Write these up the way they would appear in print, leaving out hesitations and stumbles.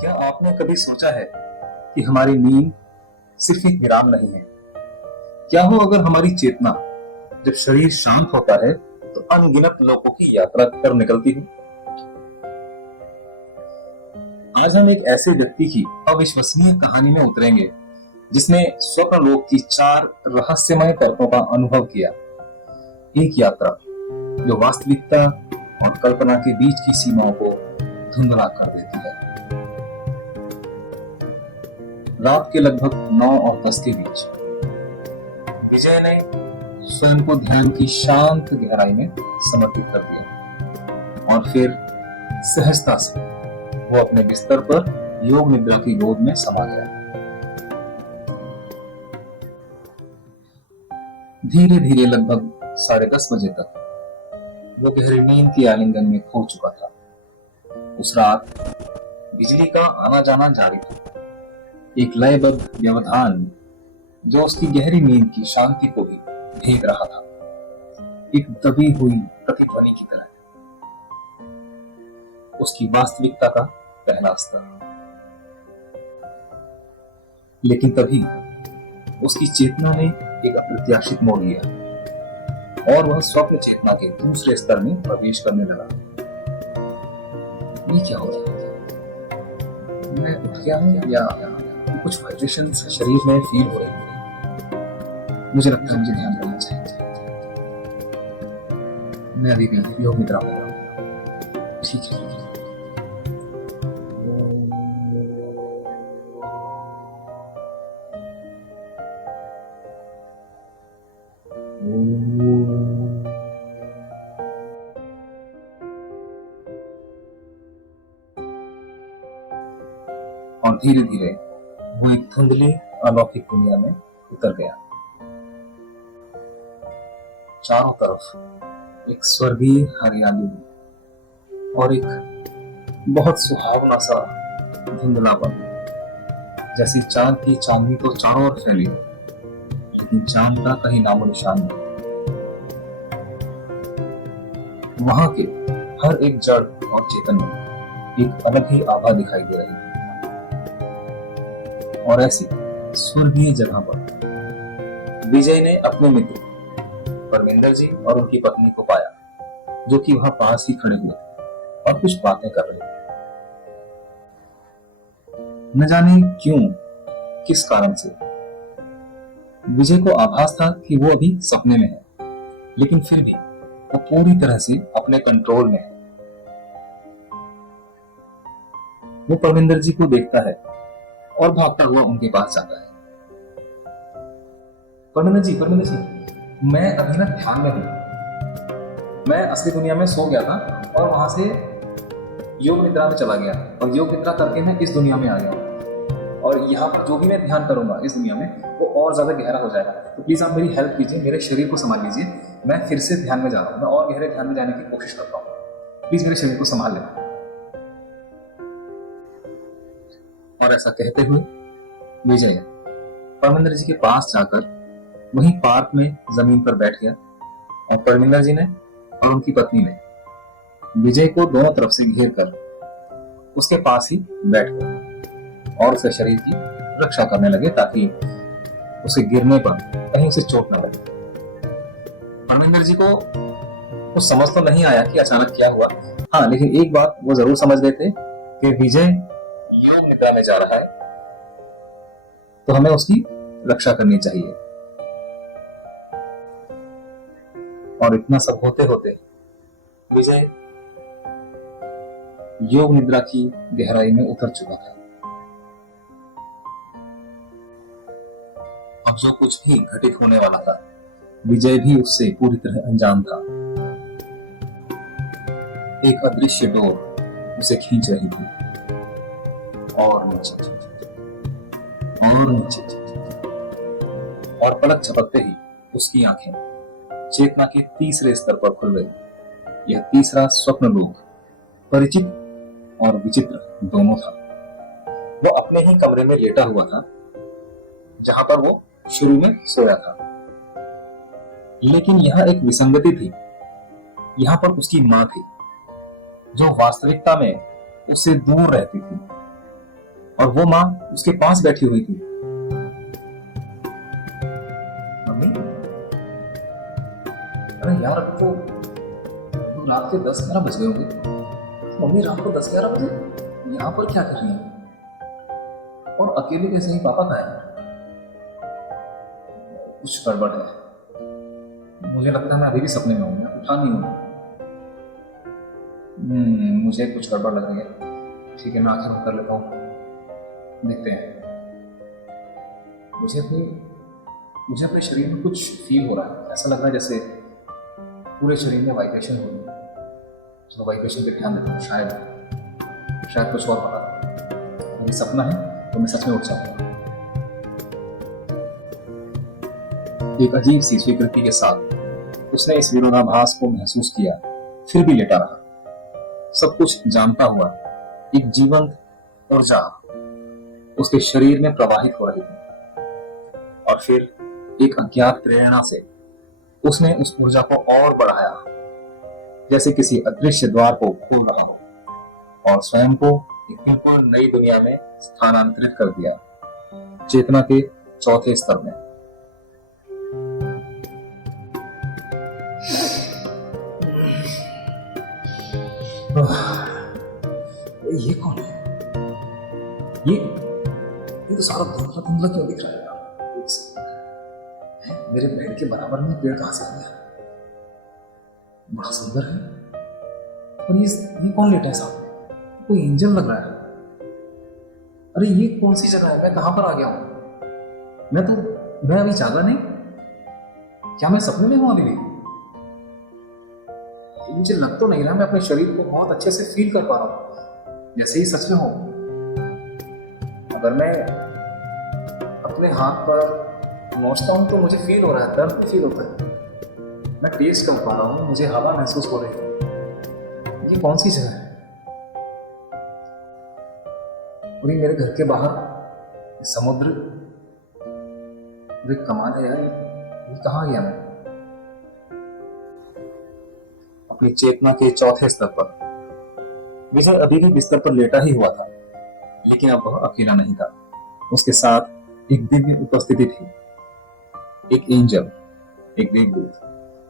क्या आपने कभी सोचा है कि हमारी नींद सिर्फ एक विराम नहीं है? क्या हो अगर हमारी चेतना जब शरीर शांत होता है तो अनगिनत लोगों की यात्रा कर निकलती है। आज हम एक ऐसे व्यक्ति की अविश्वसनीय कहानी में उतरेंगे जिसने स्वप्न लोक की 4 रहस्यमय परतों का अनुभव किया। एक यात्रा जो वास्तविकता और कल्पना के बीच की सीमाओं को धुंधला कर देती है। रात के लगभग 9 और 10 के बीच विजय ने स्वयं को ध्यान की शांत गहराई में समर्पित कर दिया और फिर सहजता से वो अपने बिस्तर पर योग निद्रा की गोद में समा गया। धीरे धीरे लगभग 10:30 बजे तक वो गहरी नींद की आलिंगन में खो चुका था। उस रात बिजली का आना जाना जारी था, एक लयबद्ध व्यवधान जो उसकी गहरी नींद की शांति को भी भेद रहा था, एक दबी हुई प्रतिध्वनि की तरह। उसकी वास्तविकता का पहला स्तर। लेकिन तभी उसकी चेतना ने एक अप्रत्याशित मोड़ लिया और वह स्वप्न चेतना के दूसरे स्तर में प्रवेश करने लगा। ये क्या हो रहा है? मैं उठ गया हूं या कुछ वाइब्रेशन शरीर में फील हो रही है? मुझे लगता है मुझे ध्यान रखना चाहिए। मैं अभी भी योग निद्रा में हूं। ठीक है। और धीरे धीरे वो एक धुंधली अलौकिक दुनिया में उतर गया। चारों तरफ एक स्वर्गीय हरियाली और एक बहुत सुहावना सा धुंधलापन, जैसी चांद की चांदनी तो चारों ओर फैली हो, लेकिन चांद का कहीं नामो निशान नहीं। वहां के हर एक जड़ और चेतन में एक अलग ही आभा दिखाई दे रही थी। और ऐसी स्वर्गीय जगह पर विजय ने अपने मित्र परमिंदर जी और उनकी पत्नी को पाया, जो कि वहां पास ही खड़े हुए थे और कुछ बातें कर रहे थे। न जाने क्यों, किस कारण से विजय को आभास था कि वो अभी सपने में है, लेकिन फिर भी वो पूरी तरह से अपने कंट्रोल में है। वो परमिंदर जी को देखता है और भागता हुआ उनके पास जाता है। परमिंदर जी, मैं अभी ना ध्यान में हूं। मैं असली दुनिया में सो गया था और वहां से योग निद्रा में चला गया और योग निद्रा करके मैं इस दुनिया में आ गया और यहाँ पर जो भी मैं ध्यान करूंगा इस दुनिया में वो और ज्यादा गहरा हो जाएगा। तो प्लीज आप मेरी हेल्प कीजिए, मेरे शरीर को संभाल लीजिए। मैं फिर से ध्यान में जा रहा हूँ, मैं और गहरे ध्यान में जाने की कोशिश करता हूँ। प्लीज मेरे शरीर को संभाल लें। और ऐसा कहते हुए विजय परमिंदर जी के पास जाकर वहीं पार्क में जमीन पर बैठ गया और परमिंदर जी ने और उनकी पत्नी ने विजय को दोनों तरफ से घेर कर उसके पास ही बैठ गए और उसके शरीर की रक्षा करने लगे ताकि उसे गिरने पर कहीं उसे चोट न लगे। परमिंदर जी को कुछ समझ तो नहीं आया कि अचानक क्या हुआ। हाँ, लेकिन एक बात वो जरूर समझ गए थे कि विजय योग निद्रा में जा रहा है तो हमें उसकी रक्षा करनी चाहिए। और इतना सब होते होते विजय योग निद्रा की गहराई में उतर चुका था। अब जो कुछ भी घटित होने वाला था विजय भी उससे पूरी तरह अनजान था। एक अदृश्य डोर उसे खींच रही थी और नीचे और नीचे, और पलक झपकते ही उसकी आंखें चेतना के तीसरे स्तर पर खुल गई। यह तीसरा स्वप्न लोक परिचित और विचित्र दोनों था। वो अपने ही कमरे में लेटा हुआ था जहां पर वो शुरू में सोया था, लेकिन यहां एक विसंगति थी। यहां पर उसकी मां थी जो वास्तविकता में उससे दूर रहती थी और वो माँ उसके पास बैठी हुई थी। मम्मी, अरे यार अब तो रात के 10-11 बज गए होंगे। मम्मी रात को 10-11 बजे यहाँ पर क्या कर रही है? और अकेले कैसे ही? पापा कहाँ है? कुछ गड़बड़ है। मुझे लगता है मैं अभी भी सपने में हूँ, मैं उठा नहीं हूँ। मुझे कुछ गड़बड़ लग रही है। ठीक है, मैं आंखें बंद कर लेता हूँ, देखते हैं। मुझे अपने शरीर में कुछ फील हो रहा है। ऐसा लग रहा है जैसे पूरे शरीर में वाइब्रेशन हो रही है। तो वाइब्रेशन पे ध्यान देता हूँ। शायद कुछ और बता। अगर ये सपना है तो मैं सच में उठ जाऊंगा। एक अजीब सी स्वीकृति के साथ उसने इस विरोधाभास को महसूस किया, फिर भी लेटा रहा। सब कुछ जानता हुआ एक जीवंत ऊर्जा उसके शरीर में प्रवाहित हो रही थी, और फिर एक अज्ञात प्रेरणा से उसने उस ऊर्जा को और बढ़ाया, जैसे किसी अदृश्य द्वार को खोल रहा हो, और स्वयं को एक बिल्कुल नई दुनिया में स्थानांतरित कर दिया, चेतना के चौथे स्तर में। ये कौन है? ये तो सारा धुंधला धुंधला क्यों दिख रहा है यार? एक सेकंड, मेरे बेड के बराबर में पेड़ कहां से आ गया? बड़ा सुंदर है। और ये कौन लेटा है सामने? कोई एंजल लग रहा है। अरे ये कौन सी जगह है? मैं कहां पर आ गया हूं? मैं अभी जागा नहीं? क्या मैं सपने में हूं अभी? मुझे लग तो नहीं रहा। मैं अपने शरीर को बहुत अच्छे से फील कर पा रहा हूं, जैसे ही सच में हो। अगर मैं अपने हाथ पर नोचता हूं तो मुझे फील हो रहा है, दर्द फील होता है। मैं टेस्ट कर पा रहा हूं, मुझे हवा महसूस हो रही है। ये कौन सी जगह है? और ये मेरे घर के बाहर समुद्र, कमाल है यार। ये कहाँ गया मैं? अपनी चेतना के चौथे स्तर पर विजय अभी भी बिस्तर पर लेटा ही हुआ था, लेकिन अब वह अकेला नहीं था। उसके साथ एक दिव्य उपस्थिति थी, एक एंजल, एक देवदूत,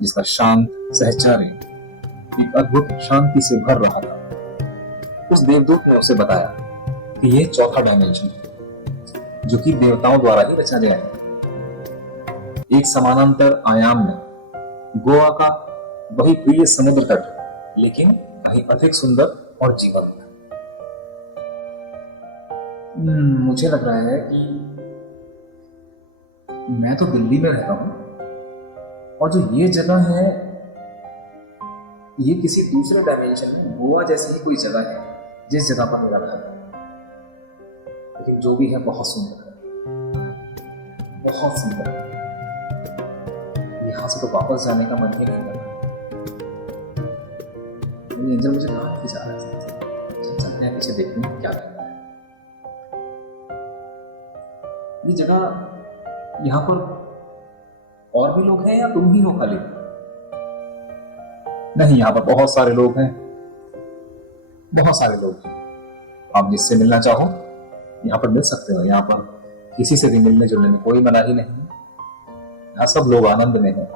जिसका शांत सहचर्य एक अद्भुत शांति से भर रहा था। उस देवदूत ने उसे बताया कि यह चौथा डायमेंशन है, जो कि देवताओं द्वारा ही रचा गया है। एक समानांतर आयाम में गोवा का वही प्रिय समुद्र तट, लेकिन कहीं अधिक सुंदर और जीवंत। मुझे लग रहा है कि मैं तो दिल्ली में रहता हूं, और जो ये जगह है ये किसी दूसरे डायमेंशन में गोवा जैसी ही कोई जगह है, जिस जगह पर मेरा घर है। लेकिन जो भी है बहुत सुंदर है, बहुत सुंदर है। यहां से तो वापस जाने का मन ही नहीं कर रहा। एंजल मुझे कहाँ खिंचा रहा है? चलते हैं पीछे, देखते हैं क्या करना है। ये जगह, यहाँ पर और भी लोग हैं या तुम ही हो खाली? नहीं, यहाँ पर बहुत सारे लोग हैं, बहुत सारे लोग हैं। आप जिससे मिलना चाहो यहाँ पर मिल सकते हो। यहाँ पर किसी से भी मिलने जुलने में कोई मनाही नहीं है। यहाँ सब लोग आनंद में हैं,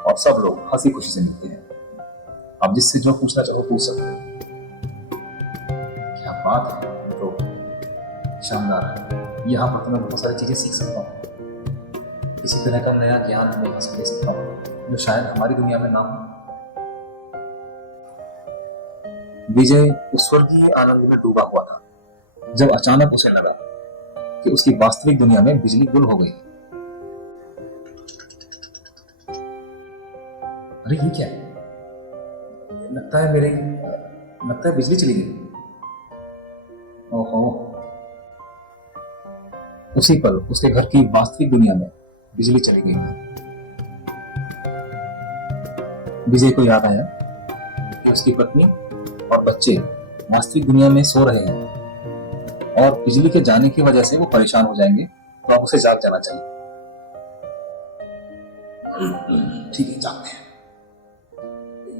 और सब लोग हंसी खुशी से मिलते हैं। आप जिससे जो पूछना चाहो पूछ सकते हो। क्या बात है, तो शानदार है। यहाँ पर तो मैं बहुत सारी चीजें सीख सकता हूँ। किसी तरह का नया ज्ञान मैं यहाँ से ले सकता हूँ, जो शायद हमारी दुनिया में ना हो। विजय उस स्वर्गीय आनंद में डूबा हुआ था, जब अचानक उसे लगा कि उसकी वास्तविक दुनिया में बिजली गुल हो गई। अरे ये क्या है? लगता है बिजली चली गई। ओहो, उसी पल उसके घर की वास्तविक दुनिया में बिजली चली गई। विजय को याद आया कि उसकी पत्नी और बच्चे वास्तविक दुनिया में सो रहे हैं, और बिजली के जाने की वजह से वो परेशान हो जाएंगे, तो अब उसे जाग जाना चाहिए। ठीक है, जागते हैं।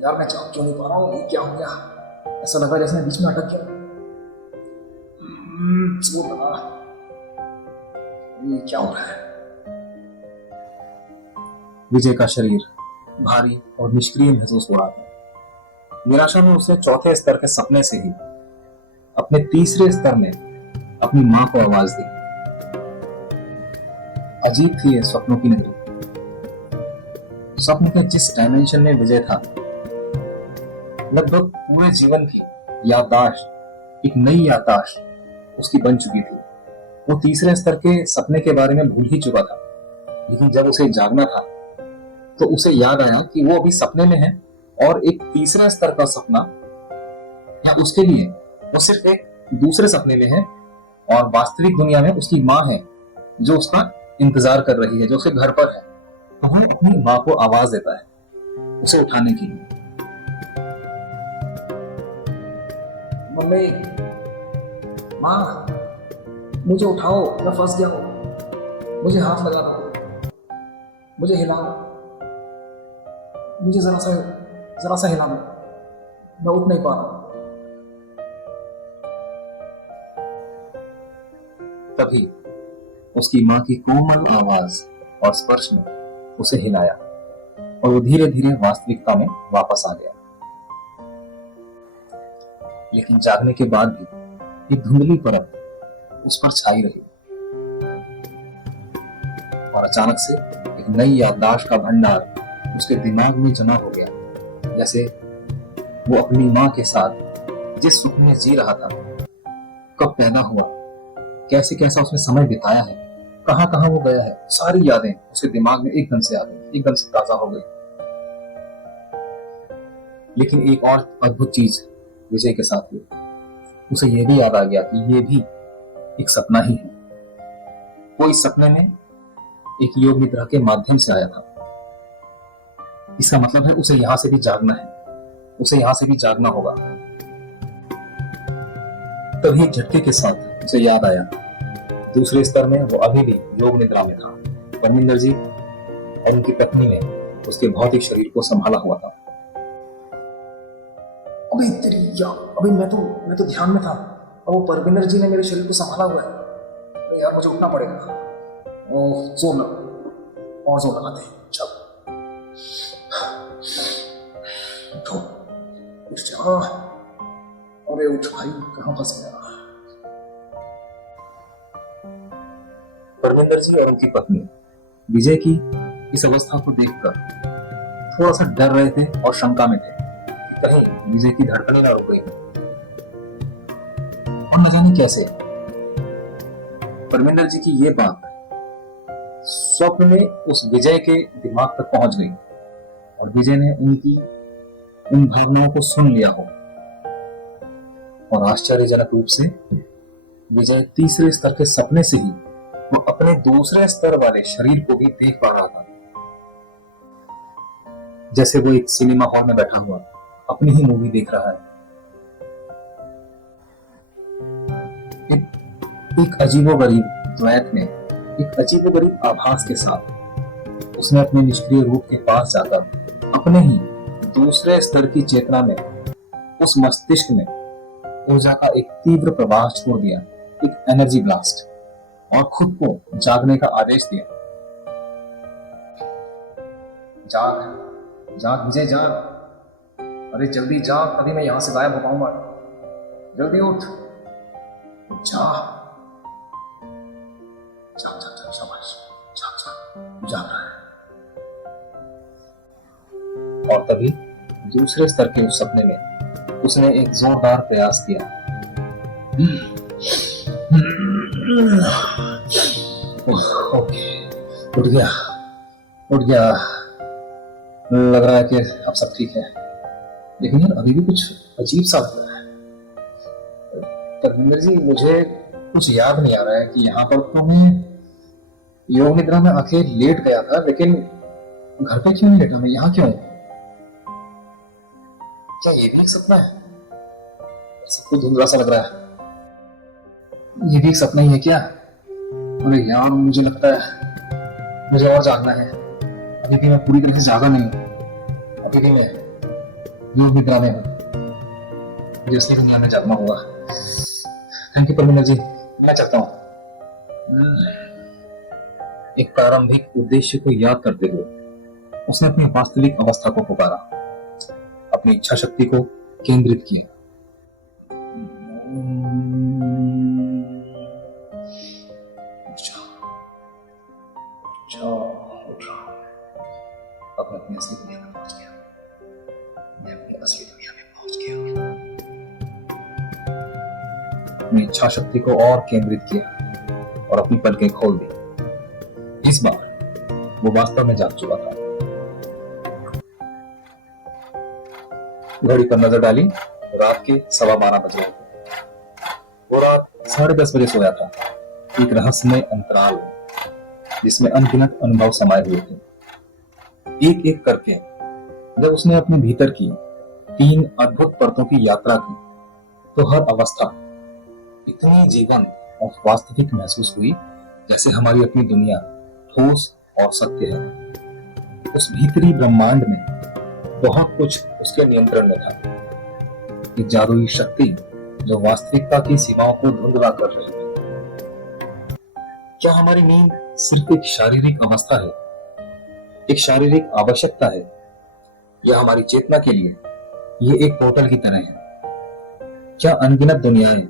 यार मैं जाग क्यों नहीं पा रहा हूँ? ये क्या हो गया? ऐसा लगा जैसे मैं बीच में अटक गया। जोर लगा। ये क्या हो रहा है? विजय का शरीर भारी और निष्क्रिय महसूस हो रहा था। निराशा में उसने चौथे स्तर के सपने से ही अपने तीसरे स्तर में अपनी मां को आवाज दी। अजीब थी ये स्वप्नों की नगरी। स्वप्न के जिस डायमेंशन में विजय था, लगभग पूरे जीवन की याददाश्त, एक नई याददाश्त उसकी बन चुकी थी। वो तीसरे स्तर के सपने के बारे में भूल ही चुका था, लेकिन जब उसे जागना था तो उसे याद आया कि वो अभी सपने में है और एक तीसरा स्तर का सपना या उसके लिए वो सिर्फ एक दूसरे सपने में है और वास्तविक दुनिया में उसकी माँ है जो उसका इंतजार कर रही है, जो उसके घर पर है। तो वो अपनी माँ को आवाज देता है उसे उठाने के लिए। मम्मी, माँ, मुझे उठाओ, मैं फंस गया हूँ। मुझे हाथ लगा दो, मुझे हिलाओ, मुझे जरा सा हिला दो, मैं उठ नहीं पा रहा। तभी उसकी माँ की कोमल आवाज और स्पर्श ने उसे हिलाया और वो धीरे धीरे वास्तविकता में वापस आ गया। लेकिन जागने के बाद भी एक धुंधली परत उस पर छाई रही और अचानक से एक नई याददाश्त का भंडार उसके दिमाग में जमा हो गया। जैसे वो अपनी माँ के साथ जिस सुख में जी रहा था, कब पैदा हुआ, कैसे कैसा उसने समय बिताया है, कहां कहां वो गया है, सारी यादें उसके दिमाग में एकदम से आ गई, एकदम से ताजा हो गई। लेकिन एक और अद्भुत चीज विजय के साथ हुई। उसे यह भी याद आ गया कि यह भी एक सपना ही है। वो इस सपने में एक योग निद्रा के माध्यम से आया था। इसका मतलब है उसे यहां से भी जागना है, उसे यहां से भी जागना होगा। तभी झटके के साथ उसे याद आया दूसरे स्तर में वो अभी भी योग निद्रा में था। परमिंदर जी और उनकी पत्नी ने उसके भौतिक शरीर को संभाला हुआ था। अबे तेरी यार, अबे मैं तो ध्यान में था और वो परमिंदर जी ने मेरे शरीर को संभाला हुआ है। अरे यार, मुझे उठना पड़ेगा। ओह, जोर लगा और जोर लगाते हैं। चल उठो, उठ जा। अरे उठ भाई, कहां फंस गया? परमिंदर जी और उनकी पत्नी विजय की इस अवस्था को देखकर थोड़ा सा डर रहे थे और शंका में थे, कहीं विजय की धड़कनें ना रुक गई। और न जाने कैसे परमिंदर जी की ये बात स्वप्न में उस विजय के दिमाग तक पहुंच गई और विजय ने उनकी उन भावनाओं को सुन लिया हो। और आश्चर्यजनक रूप से विजय तीसरे स्तर के सपने से ही वो अपने दूसरे स्तर वाले शरीर को भी देख पा रहा था। जैसे वो एक सिनेमा हॉल में बैठा हुआ अपनी ही मूवी देख रहा है। एक अजीबोगरीब द्वैत में, एक अजीबोगरीब आभास के साथ उसने अपने निष्क्रिय रूप के पास जाकर अपने ही दूसरे स्तर की चेतना में, उस मस्तिष्क में ऊर्जा का एक तीव्र प्रवाह छोड़ दिया, एक एनर्जी ब्लास्ट, और खुद को जागने का आदेश दिया। जाग जाग विजय, जाग। अरे जल्दी जाग, तभी मैं यहां से गायब हो पाऊंगा। जल्दी उठ, जा। जाग जाग जाग, शाबाश, जाग जाग, जाग रहा है। और तभी दूसरे स्तर के उस सपने में उसने एक जोरदार प्रयास किया। ओके, उठ गया, उठ गया। लग रहा है कि अब सब ठीक है, लेकिन यार अभी भी कुछ अजीब सा लग रहा है। परमिंदर जी, मुझे कुछ याद नहीं आ रहा है कि यहाँ पर तो मैं योग निद्रा में आके लेट गया था, लेकिन घर पे क्यों नहीं लेटा, मैं यहाँ क्यों? क्या ये भी एक सपना है? सब कुछ धुंधला सा लग रहा है। ये भी एक सपना ही है क्या? अरे यार, मुझे लगता है मुझे और जागना है। अभी भी मैं पूरी तरह से जागा नहीं हूँ। अभी भी मैं योग निद्रा में हूँ। मुझे असली दुनिया में जागना होगा। थैंक यू परमिंदर जी, मैं चाहता हूं एक प्रारंभिक उद्देश्य को याद करते हुए उसने अपनी वास्तविक अवस्था को पुकारा, अपनी इच्छा शक्ति को केंद्रित किया। अब मैं अपनी असली दुनिया में पहुंच गया। मैं अपनी असली दुनिया में पहुंच गया। अपनी इच्छा शक्ति को और केंद्रित किया और अपनी पलकें खोल दी। इस बार वो वास्तव में जाग चुका था। घड़ी पर नजर डाली, रात के 12:15 बज रहे थे। वो रात 10:30 बजे सोया था, एक रहस्यमय अंतराल जिसमें अनगिनत अनुभव समाये हुए थे। एक एक करके जब उसने अपने भीतर की 3 अद्भुत परतों की यात्रा की, तो हर अवस्था इतनी जीवंत और वास्तविक महसूस हुई जैसे हमारी अपनी दुनिया ठोस और सत्य है। उस भीतरी ब्रह्मांड में बहुत कुछ उसके नियंत्रण में था, एक जादुई शक्ति जो वास्तविकता की सीमाओं को धुंधला कर रही है। क्या हमारी नींद सिर्फ एक शारीरिक अवस्था है, एक शारीरिक आवश्यकता है, या हमारी चेतना के लिए ये एक पोर्टल की तरह है? क्या अनगिनत दुनियाएं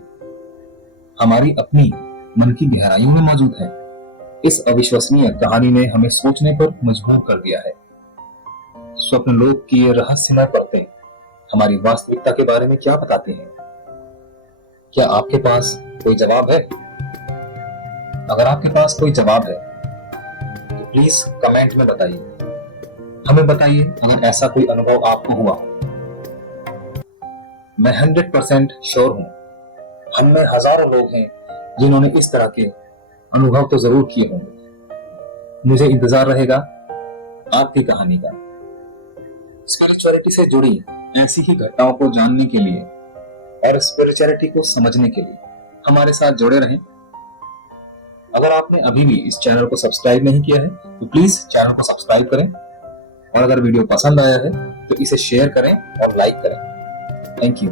हमारी अपनी मन की गहराइयों में मौजूद है? इस अविश्वसनीय कहानी ने हमें सोचने पर मजबूर कर दिया है। स्वप्न लोक की ये रहस्यमय परतें हमारी वास्तविकता के बारे में क्या बताते हैं? क्या आपके पास कोई जवाब है? अगर आपके पास कोई जवाब है तो प्लीज कमेंट में बताइए। हमें बताइए अगर ऐसा कोई अनुभव आपको हुआ हो। मैं 100% श्योर हूं, हम में हजारों लोग हैं जिन्होंने इस तरह के अनुभव तो जरूर किए होंगे। मुझे इंतजार रहेगा आपकी कहानी का। स्पिरिचुअलिटी से जुड़ी ऐसी ही घटनाओं को जानने के लिए और स्पिरिचुअलिटी को समझने के लिए हमारे साथ जुड़े रहें। अगर आपने अभी भी इस चैनल को सब्सक्राइब नहीं किया है तो प्लीज चैनल को सब्सक्राइब करें, और अगर वीडियो पसंद आया है तो इसे शेयर करें और लाइक करें। Thank you.